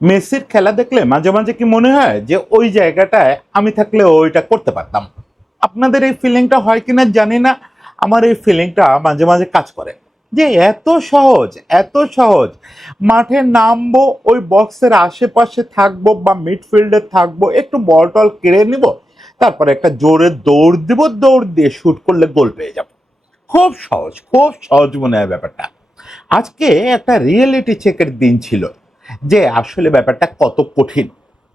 মেসির খেলা দেখলে মাঝে মাঝে কি মনে হয় যে ওই জায়গাটায় আমি থাকলে ওইটা করতে পারতাম। আপনাদের এই ফিলিংটা হয় কিনা জানি না, আমার এই ফিলিংটা মাঝে মাঝে কাজ করে যে এত সহজ, এত সহজ মাঠে নামবো, ওই বক্সের আশেপাশে থাকবো বা মিডফিল্ডে থাকবো, একটু বল টল কেড়ে নিব, তারপরে একটা জোরে দৌড় দিব, দৌড় দিয়ে শুট করলে গোল পেয়ে যাব। খুব সহজ, খুব সহজ মনে হয় ব্যাপারটা। আজকে একটা রিয়েলিটি চেকের দিন ছিল যে আসলে ব্যাপারটা কত কঠিন।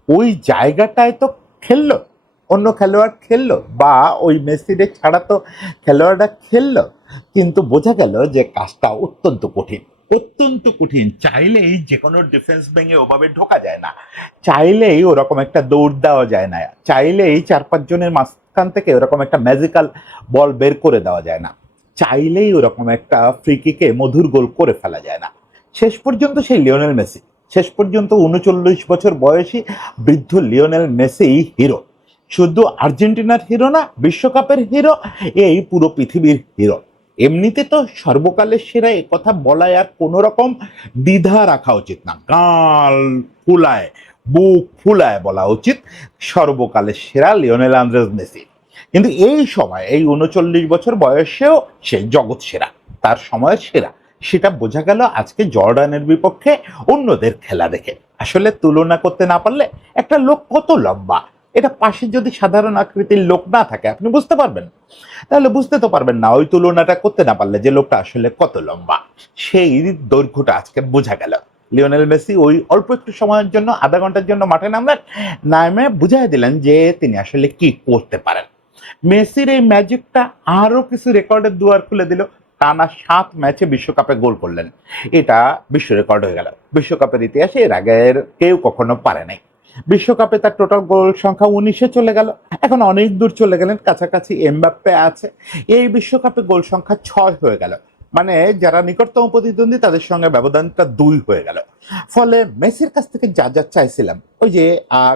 ওই জায়গাটায় তো খেললো, অন্য খেলোয়াড় খেললো বা ওই মেসিরে ছাড়া তো খেলোয়াড়রা খেললো, কিন্তু বোঝা গেল যে কাজটা অত্যন্ত কঠিন, অত্যন্ত কঠিন। চাইলেই যে কোনো ডিফেন্স ভেঙে ওভাবে ঢোকা যায় না, চাইলেই ওরকম একটা দৌড় দেওয়া যায় না, চাইলেই 4-5 জনের মাঝখান থেকে ওরকম একটা ম্যাজিক্যাল বল বের করে দেওয়া যায় না, চাইলেই ওরকম একটা ফ্রি কিকে মধুর গোল করে ফেলা যায় না। শেষ পর্যন্ত সেই লিওনেল মেসি, শেষ পর্যন্ত 39 বছর বয়সী বৃদ্ধ লিওনেল মেসি হিরো। শুধু আর্জেন্টিনার হিরো না, বিশ্বকাপের হিরো, এই পুরো পৃথিবীর হিরো। এমনিতে তো সর্বকালের সেরা এ কথা বলায় আর কোনো রকম দ্বিধা রাখা উচিত না, গাল ফুলায়, বুক ফুলায় বলা উচিত সর্বকালের সেরা লিওনেল আন্দ্রেস মেসি। কিন্তু এই সময় এই 39 বছর বয়সেও সে জগৎ সেরা, তার সময়ের সেরা। সেটা বোঝা গেল আজকে জর্ডানের বিপক্ষে অন্যদের খেলা দেখে। আসলে তুলনা করতে না পারলে একটা লোক কত লম্বা, এটা পাশে যদি সাধারণ আকৃতির লোক না থাকে আপনি বুঝতে পারবেন? তাহলে বুঝতে তো পারবেন না ওই তুলনাটা করতে না পারলে যে লোকটা আসলে কত লম্বা। সেই দৈর্ঘ্যটা আজকে বোঝা গেল। লিওনেল মেসি ওই অল্প একটু সময়ের জন্য, আধা ঘন্টার জন্য মাঠে নামলেন, নামে বুঝাই দিলেন যে তিনি আসলে কি করতে পারেন। মেসির এই ম্যাজিকটা আরো কিছু রেকর্ডের দুয়ার খুলে দিল। টানা 7 ম্যাচে বিশ্বকাপে গোল করলেন, এটা বিশ্ব রেকর্ড হয়ে গেল। বিশ্বকাপের ইতিহাসে এর আগের কেউ কখনো পারে নাই। বিশ্বকাপে তার টোটাল গোল সংখ্যা 19-এ চলে গেল। এখন অনেক দূর চলে গেলেন, কাছাকাছি এমবাপ্পে আছে, এই বিশ্বকাপে গোল সংখ্যা 6 হয়ে গেল। মানে যারা নিকটতম প্রতিদ্বন্দ্বী তাদের সঙ্গে ব্যবধানটা 2 হয়ে গেল। ফলে মেসির কাছ থেকে যা যা চাইছিলাম, ওই যে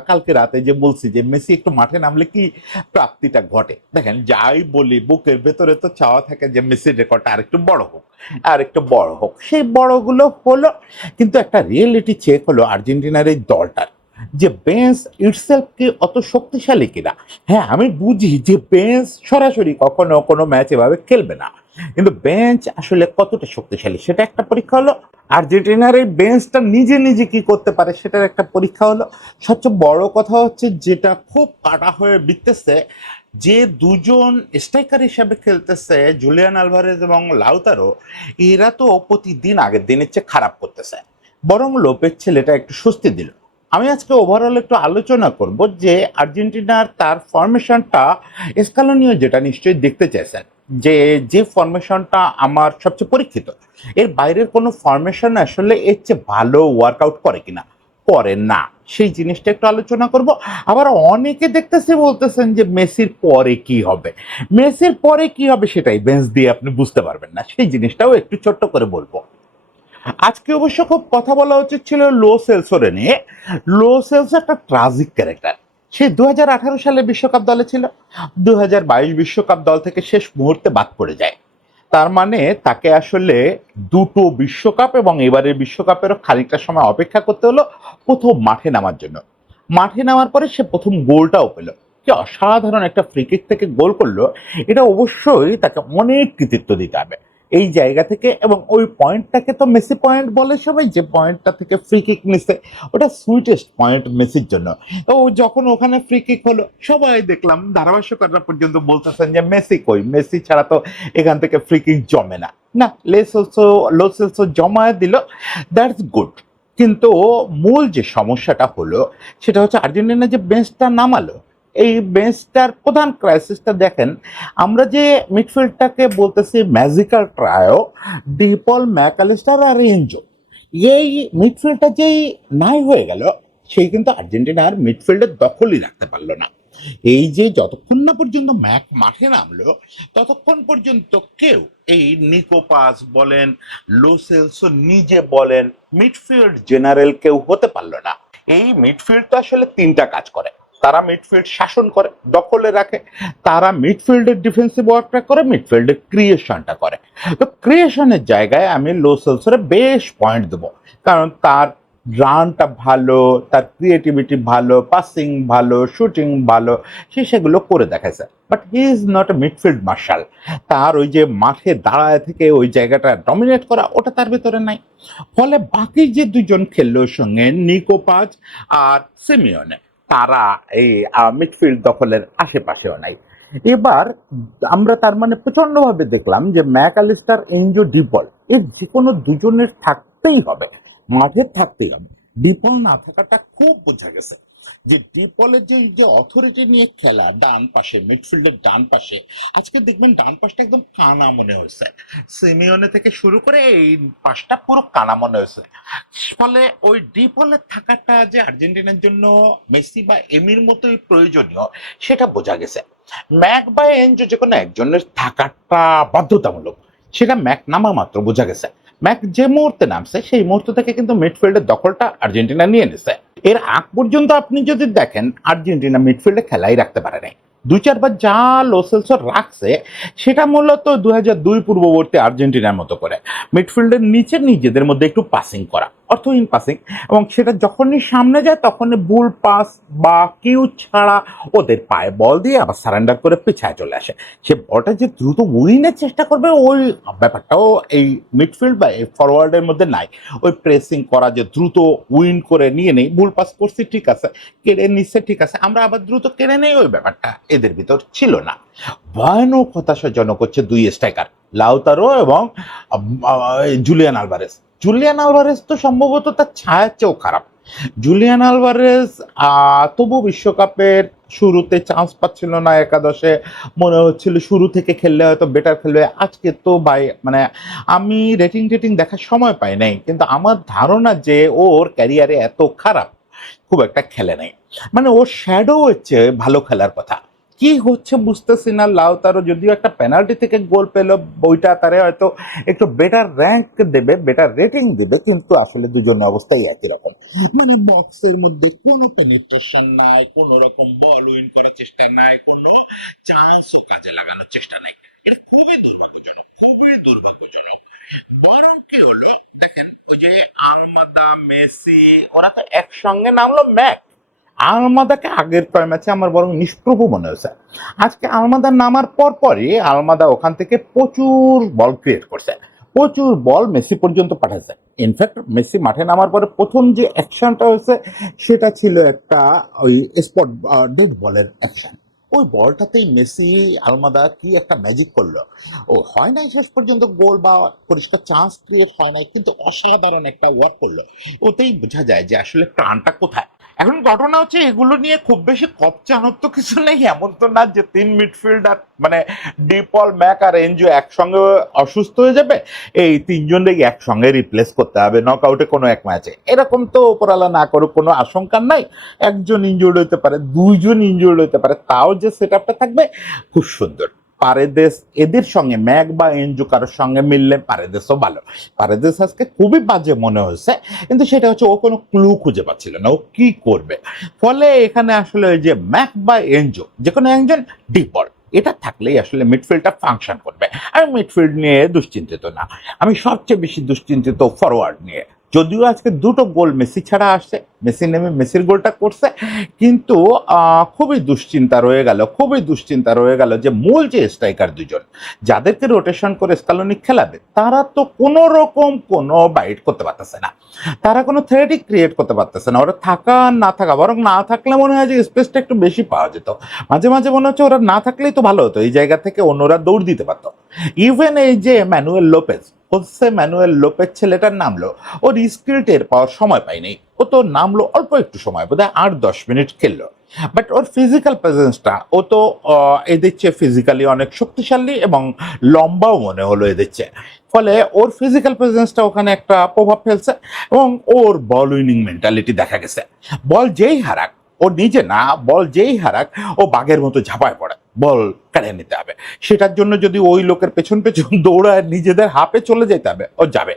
কালকে রাতে যে বলছি যে মেসি একটু মাঠে নামলে কি প্রাপ্তিটা ঘটে, দেখেন যাই বলি বুকের ভেতরে তো চাওয়া থাকে যে মেসির রেকর্ডটা আরেকটু বড় হোক, আরেকটু বড় হোক। সেই বড়গুলো হলো, কিন্তু একটা রিয়েলিটি চেক হলো আর্জেন্টিনার এই দলটার যে বেঞ্চ ইটসেলফ কি অত শক্তিশালী কিনা। হ্যাঁ, আমি বুঝি যে বেঞ্চ সরাসরি কখনো কোনো ম্যাচ এভাবে খেলবে না, কিন্তু বেঞ্চ আসলে কতটা শক্তিশালী সেটা একটা পরীক্ষা হলো। আর্জেন্টিনার এই বেঞ্চটা নিজে নিজে কি করতে পারে সেটার একটা পরীক্ষা হলো। সবচেয়ে বড় কথা হচ্ছে যেটা খুব কাটা হয়ে বিতেছে, যে দুজন স্ট্রাইকার হিসাবে খেলতেছে জুলিয়ান আলভারেজ এবং লাউতারো, এরা তো প্রতিদিন আগের দিনের চেয়ে খারাপ করতেছে। বরং লোপের ছেলেটা একটু স্বস্তি দিল। আমি আজকে ওভারঅল একটু আলোচনা করব যে আর্জেন্টিনার তার ফরমেশনটা স্কালোনিও যেটা নিশ্চয়ই দেখতে চাইছেন, যে যে ফরমেশনটা আমার সবচেয়ে পরীক্ষিত, এর বাইরের কোনো ফরমেশন আসলে এর চেয়ে ভালো ওয়ার্কআউট করে কিনা, করে না, সেই জিনিসটা একটু আলোচনা করব। আবার অনেকে দেখতেছে বলতেছেন যে মেসির পরে কি হবে, মেসির পরে কি হবে সেটাই বেঞ্চ দিয়ে আপনি বুঝতে পারবেন না, সেই জিনিসটাও একটু ছোট্ট করে বলবো। আজকে অবশ্য খুব কথা বলা উচিত ছিল লো সেলসোরে নিয়ে। লো সেলস একটা ট্রাজিক ক্যারেক্টার। সে 2018 সালে বিশ্বকাপ দলে ছিল, 2022 বিশ্বকাপ দল থেকে শেষ মুহূর্তে বাদ পড়ে যায়। তার মানে তাকে আসলে দুটো বিশ্বকাপ এবং এবারের বিশ্বকাপেরও খানিকটা সময় অপেক্ষা করতে হলো প্রথম মাঠে নামার জন্য। মাঠে নামার পরে সে প্রথম গোলটাও পেল। কি অসাধারণ একটা ফ্রি কিক থেকে গোল করলো, এটা অবশ্যই তাকে অনেক কৃতিত্ব দিতে হবে এই জায়গা থেকে। এবং ওই পয়েন্টটাকে তো মেসি পয়েন্ট বলে সবাই, যে পয়েন্টটা থেকে ফ্রি কিক নিছে, ওটা সুইটেস্ট পয়েন্ট মেসির জন্য। ও যখন ওখানে ফ্রি কিক হলো, সবাই দেখলাম ধারাভাষ্যকাররা পর্যন্ত বলতেছেন যে মেসি কই, মেসি ছাড়া তো এখান থেকে ফ্রি কিক জমে না। না, লো সেলসো জমায় দিল, দ্যাটস গুড। কিন্তু মূল যে সমস্যাটা হলো সেটা হচ্ছে আর্জেন্টিনা যে বেঞ্চটা নামালো, এই বেঞ্চটার প্রধান ক্রাইসিসটা দেখেন। আমরা যে মিডফিল্ডটাকে বলতেছি ম্যাজিক্যাল ট্রায়ো, ডিপল, ম্যাকালিস্টার আর এনজো, এই মিডফিল্ডটা যেই নাই হয়ে গেল, সেই কিন্তু আর্জেন্টিনার মিডফিল্ডের দখলই রাখতে পারলো না। এই যে যতক্ষণ না পর্যন্ত ম্যাক মাঠে নামলো ততক্ষণ পর্যন্ত কেউ, এই নিকো পাস বলেন, লো সেলসো নিজে বলেন, মিডফিল্ড জেনারেল কেউ হতে পারলো না। এই মিডফিল্ডটা আসলে তিনটা কাজ করে। তারা মিডফিল্ড শাসন করে, দখলে রাখে, তারা মিডফিল্ডের ডিফেন্সিভ ওয়ার্কটা করে, মিডফিল্ডের ক্রিয়েশনটা করে। তো ক্রিয়েশনের জায়গায় আমি লো সেলসরে বেশ পয়েন্ট দেবো, কারণ তার রানটা ভালো, তার ক্রিয়েটিভিটি ভালো, পাসিং ভালো, শুটিং ভালো, সে সেগুলো করে দেখাইছে। But he is not a midfield marshal. তার ওই যে মাঠে দাঁড়ায় থেকে ওই জায়গাটা ডমিনেট করা ওটা তার ভেতরে নাই। ফলে বাকি যে দুজন খেললো ওর সঙ্গে নিকো পাজ আর সিমিওনে, তারা এই মিডফিল্ড দখলের আশেপাশেও নাই। এবার আমরা তার মানে প্রচন্ডভাবে দেখলাম যে ম্যাকঅ্যালিস্টার, এনজো, ডিপল এর যে কোনো দুজনের থাকতেই হবে, মাঠে থাকতেই হবে। ডিপল না থাকাটা খুব বোঝা গেছে যে ডিপলের যে অথরিটি নিয়ে খেলা ডান পাশে, মিডফিল্ডের ডান পাশে, আজকে দেখবেন ডান পাশটা একদম কানা মনে হয়েছে। সিমিওনে থেকে শুরু করে এই পাশটা পুরো কানা মনে হয়েছে। ফলে ওই ডিপলের থাকাটা যে আর্জেন্টিনার জন্য মেসি বা এমির মতোই প্রয়োজনীয় সেটা বোঝা গেছে। ম্যাক বা এনজো যে কোনো একজনের থাকাটা বাধ্যতামূলক, সেটা ম্যাক নামা মাত্র বোঝা গেছে। ম্যাক যে মুহূর্তে নামছে সেই মুহূর্ত থেকে কিন্তু মিডফিল্ডের দখলটা আর্জেন্টিনা নিয়ে নিছে। এর আগ পর্যন্ত আপনি যদি দেখেন আর্জেন্টিনা মিডফিল্ডে খেলাই রাখতে পারে নাই। দুই চারবার যা লোসেলস রাখছে সেটা মূলত 2002 পূর্ববর্তী আর্জেন্টিনার মতো করে মিডফিল্ডের নিচে নিজেদের মধ্যে একটু পাসিং করা, অর্থহীন পাসিং, এবং সেটা যখনই সামনে যায় তখনই ভুল পাস বা কিউ ছাড়া ওদের পায়ে বল দিয়ে আবার সারেন্ডার করে পিছায় চলে আসে। সে বলটা যে দ্রুত উইনের চেষ্টা করবে ওই ব্যাপারটাও এই মিডফিল্ড বা এই ফরওয়ার্ডের মধ্যে নাই। ওই প্রেসিং করা যে দ্রুত উইন করে নিয়ে নেই, ভুল পাস করছি ঠিক আছে, কেড়ে নিচ্ছে ঠিক আছে, আমরা আবার দ্রুত কেড়ে নেই, ওই ব্যাপারটা এদের ভিতর ছিল না। ভয়ানক হতাশাজনক হচ্ছে দুই স্ট্রাইকার, লাউতারো এবং জুলিয়ান আলভারেজ। জুলিয়ান আলভারেজ তো সম্ভবত তার ছায়ার চেয়েও খারাপ। জুলিয়ান আলভারেজ তবু বিশ্বকাপের শুরুতে চান্স পাচ্ছিল না একাদশে, মনে হচ্ছিল শুরু থেকে খেললে হয়তো বেটার খেলবে। আজকে তো ভাই মানে আমি রেটিং টেটিং দেখার সময় পাই নাই, কিন্তু আমার ধারণা যে ওর ক্যারিয়ারে এত খারাপ খুব একটা খেলে নাই, মানে ওর শ্যাডো হচ্ছে ভালো খেলার কথা। কি হচ্ছে বুঝতেছি না। লাউতারো যদিও একটা পেনাল্টি থেকে গোল পেল, বইটা তারে হয়তো একটু বেটার র্যাঙ্ক দেবে, বেটার রেটিং দেবে, কিন্তু আসলে দুজনের অবস্থাই একই রকম। মানে বক্সের মধ্যে কোনো পেনিট্রেশন নাই, কোনো রকম বল উইন করার চেষ্টা নাই, কোনো চান্সও কাজে লাগানোর চেষ্টা নাই। এটা খুবই দুর্ভাগ্যজনক, খুবই দুর্ভাগ্যজনক। বরং কি হলো দেখেন, ওই যে আলমাদা, মেসি ওরা তো একসঙ্গে নামলো। ম্যাক আলমাদাকে আগের কয় ম্যাচে আমার বরং নিষ্প্রভ মনে হয়েছে। আজকে আলমাদা নামার পর পরই আলমাদা ওখান থেকে প্রচুর বল ক্রিয়েট করছে, প্রচুর বল মেসি পর্যন্ত পাঠাচ্ছে। ইনফ্যাক্ট মেসি মাঠে নামার পরে প্রথম যে অ্যাকশনটা হয়েছে সেটা ছিল একটা ওই স্পট ডেড বলের অ্যাকশন। ওই বলটাতেই মেসি আলমাদা কি একটা ম্যাজিক করলো। ও হয় নাই শেষ পর্যন্ত গোল বা পরিষ্কার চান্স ক্রিয়েট হয় নাই, কিন্তু অসাধারণ একটা ওয়ার্ক করলো। ওতেই বোঝা যায় যে আসলে প্রাণটা কোথায়। এখন ঘটনা হচ্ছে এগুলো নিয়ে খুব বেশি কপচানোর তো কিছু নেই। এমন তো না যে তিন মিডফিল্ডার মানে ডিপল, ম্যাক আর এনজো একসঙ্গে অসুস্থ হয়ে যাবে, এই তিনজনকে একসঙ্গে রিপ্লেস করতে হবে নকআউটে কোনো এক ম্যাচে, এরকম তো ওপরালা না করুক, কোনো আশঙ্কা নাই। একজন ইনজুর্ড হইতে পারে, দুইজন ইনজুর্ড হইতে পারে, তাও যে সেট আপটা থাকবে খুব সুন্দর। পারেদেস এদের সঙ্গে ম্যাক বা এনজো কারোর সঙ্গে মিললে পারেদেসও ভালো। পারেদেস আজকে খুবই বাজে মনে হয়েছে, কিন্তু সেটা হচ্ছে ও কোনো ক্লু খুঁজে পাচ্ছিল না ও কি করবে। ফলে এখানে আসলে ওই যে ম্যাক বা এনজো যে কোনো একজন, ডিপল এটা থাকলেই আসলে মিডফিল্ডটা ফাংশন করবে। আমি মিডফিল্ড নিয়ে দুশ্চিন্তিত না, আমি সবচেয়ে বেশি দুশ্চিন্তিত ফরওয়ার্ড নিয়ে। যদিও আজকে দুটো গোল মেসি ছাড়া আসছে, মেসি নেমে মেসির গোলটা করছে, কিন্তু খুবই দুশ্চিন্তা রয়ে গেল, খুবই দুশ্চিন্তা রয়ে গেল যে মূল যে স্ট্রাইকার দুজন যাদেরকে রোটেশন করে স্কালোনি খেলাবে, তারা তো কোনো রকম কোনো বাইট করতে পারতেছে না, তারা কোনো থ্রেডই ক্রিয়েট করতে পারতেছে না। ওরা থাকা না থাকা, বরং না থাকলে মনে হয় যে স্পেসটা একটু বেশি পাওয়া যেত। মাঝে মাঝে মনে হচ্ছে ওরা না থাকলেই তো ভালো হতো, এই জায়গা থেকে অন্যরা দৌড় দিতে পারতো। ইভেন এই যে Manuel Lopez, Jose Manuel Lopez ছেলেটার নামলো, ওর স্কিল টের পাওয়ার সময় পাইনি। ও তো নামলো অল্প একটু সময়, বোধহয় 8-10 মিনিট খেললো, বাট ওর ফিজিক্যাল প্রেজেন্সটা, ও তো এদের চেয়ে ফিজিক্যালি অনেক শক্তিশালী এবং লম্বাও মনে হলো এদের চেয়ে। ফলে ওর ফিজিক্যাল প্রেজেন্সটা ওখানে একটা প্রভাব ফেলছে, এবং ওর বল উইনিং মেন্টালিটি দেখা গেছে। বল যেই হারাক, ও নিজে না, বল যেই হারাক ও বাঘের মতো ঝাঁপায় পড়ে বল কেড়ে নিতে হবে। সেটার জন্য যদি ওই লোকের পেছন পেছন দৌড়ায় নিজেদের হাফে চলে যেতে হবে, ও যাবে।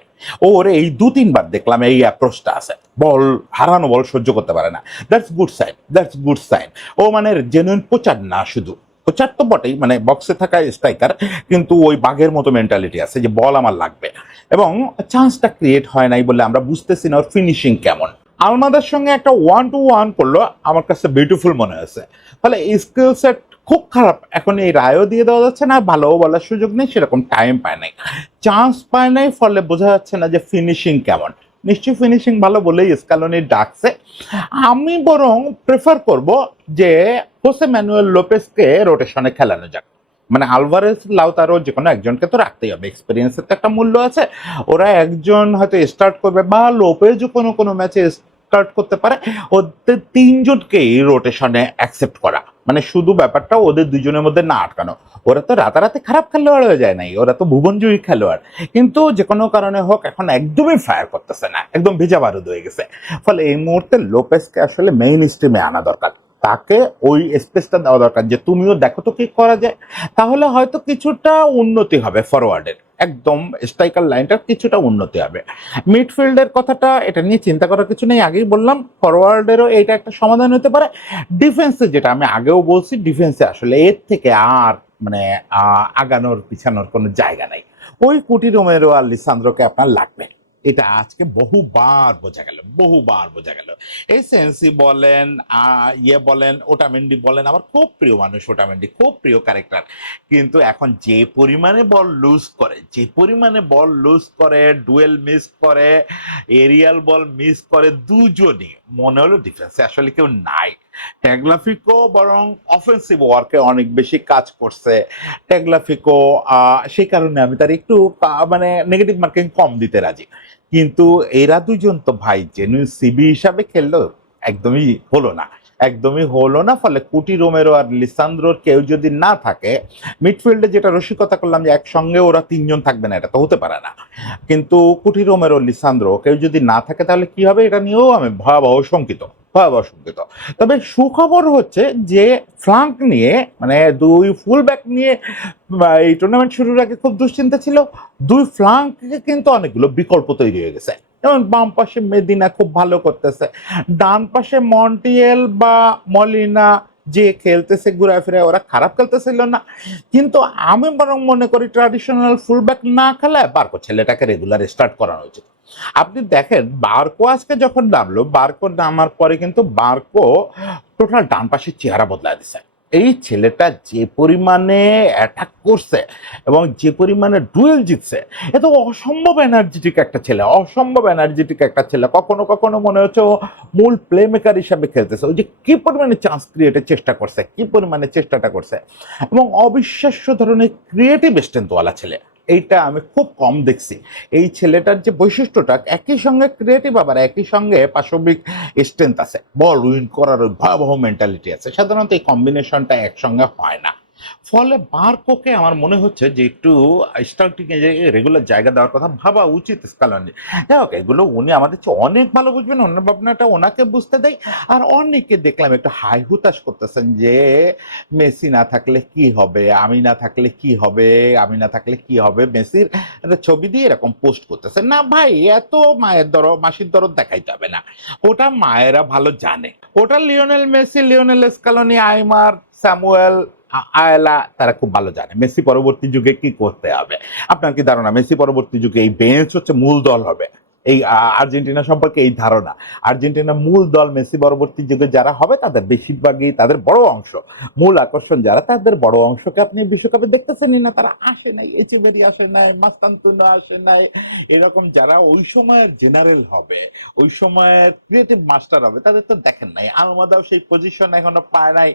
ওর এই 2-3 বার দেখলাম এই অ্যাপ্রোচটা আছে, বল হারানো বল সহ্য করতে পারে না। That's good sign, that's good sign. ও মানে জেনুইন কোচার না, শুধু কোচার তো বটেই, মানে বক্সে থাকা স্ট্রাইকার, কিন্তু ওই বাঘের মতো মেন্টালিটি আছে যে বল আমার লাগবে। এবং চান্সটা ক্রিয়েট হয় নাই বলে আমরা বুঝতেছি না ওর ফিনিশিং কেমন। আলমাদার সঙ্গে একটা 1-to-1 করলো, আমার কাছে বিউটিফুল মনে হয়েছে। ফলে স্কিল সেট খুব খারাপ, এখন এই রায়ও দিয়ে দেওয়া যাচ্ছে না, ভালোও বলার সুযোগ নেই, সেরকম টাইম পায় নাই, চান্স পায় নাই, ফলে বোঝা যাচ্ছে না যে ফিনিশিং কেমন। নিশ্চয়ই ফিনিশিং ভালো বলেই স্ক্যালোনি ডাকছে। আমি বরং প্রেফার করব যে হোসে ম্যানুয়েল লোপেসকে রোটেশনে খেলানো যাক। মানে আলভারেজ, লাউতারো যে কোনো একজনকে তো রাখতেই হবে, এক্সপিরিয়েন্সের তো একটা মূল্য আছে। ওরা একজন হয়তো স্টার্ট করবে, বা লোপেজও কোনো কোনো ম্যাচে স্টার্ট করতে পারে। ওদের তিনজনকেই রোটেশনে অ্যাকসেপ্ট করা, মানে শুধু ব্যাপারটা ওদের দুজনের মধ্যে না আটকানো। ওরা তো রাতারাতি খারাপ খেলোয়াড় হয়ে যায় নাই, ওরা তো ভুবনজয়ী খেলোয়াড়, কিন্তু যে কোনো কারণে হোক এখন একদমই ফায়ার করতেছে না, একদম ভেজা বারুদ হয়ে গেছে। ফলে এই মুহূর্তে লোপেসকে আসলে মেইন স্ট্রিমে আনা দরকার, তাকে ওই স্পেসটা দেওয়া দরকার যে তুমিও দেখো তো কি করা যায়। তাহলে হয়তো কিছুটা উন্নতি হবে ফরওয়ার্ডের, একদম স্ট্রাইকার লাইনটার কিছুটা উন্নতি হবে। মিডফিল্ডের কথাটা এটা নিয়ে চিন্তা করার কিছু নেই, আগেই বললাম ফরওয়ার্ডেরও এটা একটা সমাধান হতে পারে। ডিফেন্সে যেটা আমি আগেও বলছি, ডিফেন্সে আসলে এর থেকে আর মানে আগানোর পিছানোর কোনো জায়গা নাই। ওই কুটি রোমেরো আর লিসান্দ্রোকে আপনার লাগবে, এটা আজকে বহুবার বোঝা গেল, বহুবার বোঝা গেল। এই সেন্সি বলেন, বলেন, ওটামেন্ডি বলেন, আমার খুব প্রিয় মানুষ ওটামেন্ডি, খুব প্রিয় ক্যারেক্টার, কিন্তু এখন যে পরিমাণে বল লুজ করে, যে পরিমাণে বল লুজ করে, ডুয়েল মিস করে, এরিয়াল বল মিস করে, দুজনই মনে হলো ডিফেন্সে আসলে কেউ নাই। ট্যাগলাফিকো বরং অফেন্সিভ ওয়ার্কে অনেক বেশি কাজ করছে। ট্যাগলাফিকো সেই কারণে আমি তার একটু মানে নেগেটিভ মার্কিং কম দিতে রাজি। কিন্তু এরা দুজন তো ভাই জেনুইন সিবি হিসাবে খেললো, একদমই হলো না, একদমই হলো না। ফলে কুটি রোমেরো আর লিসান্দ্রোর কেউ যদি না থাকে, মিডফিল্ডে যেটা রসিকতা করলাম যে একসঙ্গে ওরা তিনজন থাকবে না, এটা তো হতে পারে না। কিন্তু কুটি রোমেরো, লিসান্দ্রো কেউ যদি না থাকে তাহলে কি হবে, এটা নিয়েও আমি ভয়াবহ শঙ্কিত, ভয়াবহ শঙ্কিত। তবে সুখবর হচ্ছে যে ফ্লাঙ্ক নিয়ে, মানে দুই ফুল ব্যাক নিয়ে এই টুর্নামেন্ট শুরুর আগে খুব দুশ্চিন্তা ছিল, দুই ফ্লাঙ্কে কিন্তু অনেকগুলো বিকল্প তৈরি হয়ে গেছে। যেমন বাম পাশে মেদিনা খুব ভালো করতেছে, ডান পাশে মন্টিয়েল বা মলিনা যে খেলতেছে ঘুরায় ফিরে, ওরা খারাপ খেলতেছিল না। কিন্তু আমি বরং মনে করি ট্রাডিশনাল ফুলব্যাক না খেলায় বার্কো ছেলেটাকে রেগুলার স্টার্ট করানো উচিত। আপনি দেখেন বার্কো আজকে যখন নামলো, বার্কো নামার পরে কিন্তু বার্কো টোটাল ডান পাশের চেহারা বদলায় দিচ্ছে। এই ছেলেটা যে পরিমাণে অ্যাটাক করছে এবং যে পরিমাণে ডুয়েল জিতছে, এ তো অসম্ভব এনার্জেটিক একটা ছেলে, অসম্ভব এনার্জেটিক একটা ছেলে। কখনো কখনো মনে হচ্ছে ও মূল প্লে মেকার হিসাবে খেলতেছে। ওই যে কি পরিমাণে চান্স ক্রিয়েটের চেষ্টা করছে, কি পরিমাণে চেষ্টাটা করছে, এবং অবিশ্বাস্য ধরনের ক্রিয়েটিভ স্ট্রেংথওয়ালা ছেলে, এইটা আমি খুব কম দেখছি। এই ছেলেটার যে বৈশিষ্ট্যটা, একই সঙ্গে ক্রিয়েটিভ আবার একই সঙ্গে পাশবিক স্ট্রেংথ আছে, বল উইন করার ওই ভয়াবহ মেন্টালিটি আছে, সাধারণত এই কম্বিনেশনটা একসঙ্গে হয় না। ফলে বার্কোকে আমার মনে হচ্ছে যে একটু স্টার্টিং এ রেগুলার জায়গা দেওয়ার কথা ভাবা উচিত স্কালনি। যাই হোক, এগুলো উনি আমাদের চেয়ে অনেক ভালো বুঝবেন, ওনার ভাবনাটা ওনাকে বুঝতে দেয়। আর অনেকে দেখলাম একটু হাই হুতাশ করতেছেন যে মেসি না থাকলে কি হবে, আমি না থাকলে কি হবে, আমি না থাকলে কি হবে, মেসির একটা ছবি দিয়ে এরকম পোস্ট করতেছেন। না ভাই, এত মায়ের দরদ মাসির দরদ দেখাইতে হবে না, ওটা মায়েরা ভালো জানে। ওটা Lionel Messi, Lionel Scaloni, আইমার, Samuel, আয়লা তারা খুব ভালো জানে মেসি পরবর্তী যুগে কি করতে হবে। আপনার কি ধারণা মেসি পরবর্তী যুগে এই বেঞ্চ হচ্ছে মূল দল হবে? এই আর্জেন্টিনা সম্পর্কে এই ধারণা, আর্জেন্টিনা মূল দল মেসি পরবর্তী যুগে যারা হবে তাদের বেশিরভাগই, তাদের বড় অংশ, মূল আকর্ষণ যারা, তাদের বড় অংশকে আপনি বিশ্বকাপে দেখতেছেনই না। তারা আসে নাই, এচিবেরি আসে নাই, মাস্তান্তুনা আসে নাই, এরকম যারা ওই সময়ের জেনারেল হবে, ওই সময়ের ক্রিয়েটিভ মাস্টার হবে, তাদের তো দেখেন নাই। আলমাদাও সেই পজিশন এখনো পায় নাই।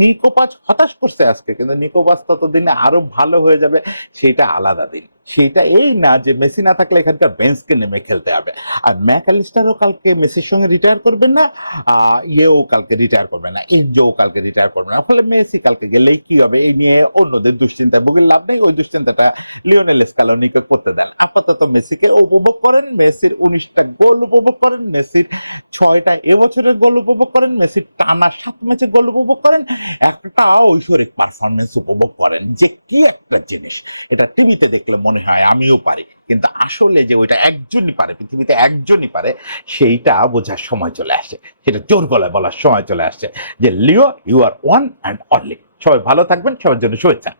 নিকোপাস হতাশ করছে আজকে, কিন্তু নিকোপাস ততদিনে আরো ভালো হয়ে যাবে, সেইটা আলাদা দিন। সেইটা এই না যে মেসি না থাকলে এখানকার বেঞ্চকে নেমে খেলতে হবে। আর ম্যাকঅ্যালিস্টারও কালকে মেসির সঙ্গে রিটায়ার করবেন না, ইয়েও কালকে রিটায়ার করবে না, ইনজোও কালকে রিটায়ার করবে না। ফলে মেসি কালকে গেলেই কি হবে, এই নিয়ে অন্যদের দুশ্চিন্তা ভুগের লাভ নেই। ওই দুশ্চিন্তাটা লিওনেল স্কালোনিকে করতে দেন। আপাতত মেসিকে উপভোগ করেন, মেসির 19টা গোল উপভোগ করেন, মেসির 6টা এবছরের গোল উপভোগ করেন, মেসির টানা 7 ম্যাচে গোল উপভোগ করেন, একটা ঐশ্বরিক পারফরমেন্স উপভোগ করেন। যে কি একটা জিনিস, এটা টিভিতে দেখলে মনে হয় আমিও পারি, কিন্তু আসলে যে ওইটা একজনই পারে, পৃথিবীতে একজনই পারে, সেইটা বোঝার সময় চলে আসে, সেটা জোর গলায় বলার সময় চলে আসছে যে Leo, you are one and only. সবাই ভালো থাকবেন, সবার জন্য শুভেচ্ছা।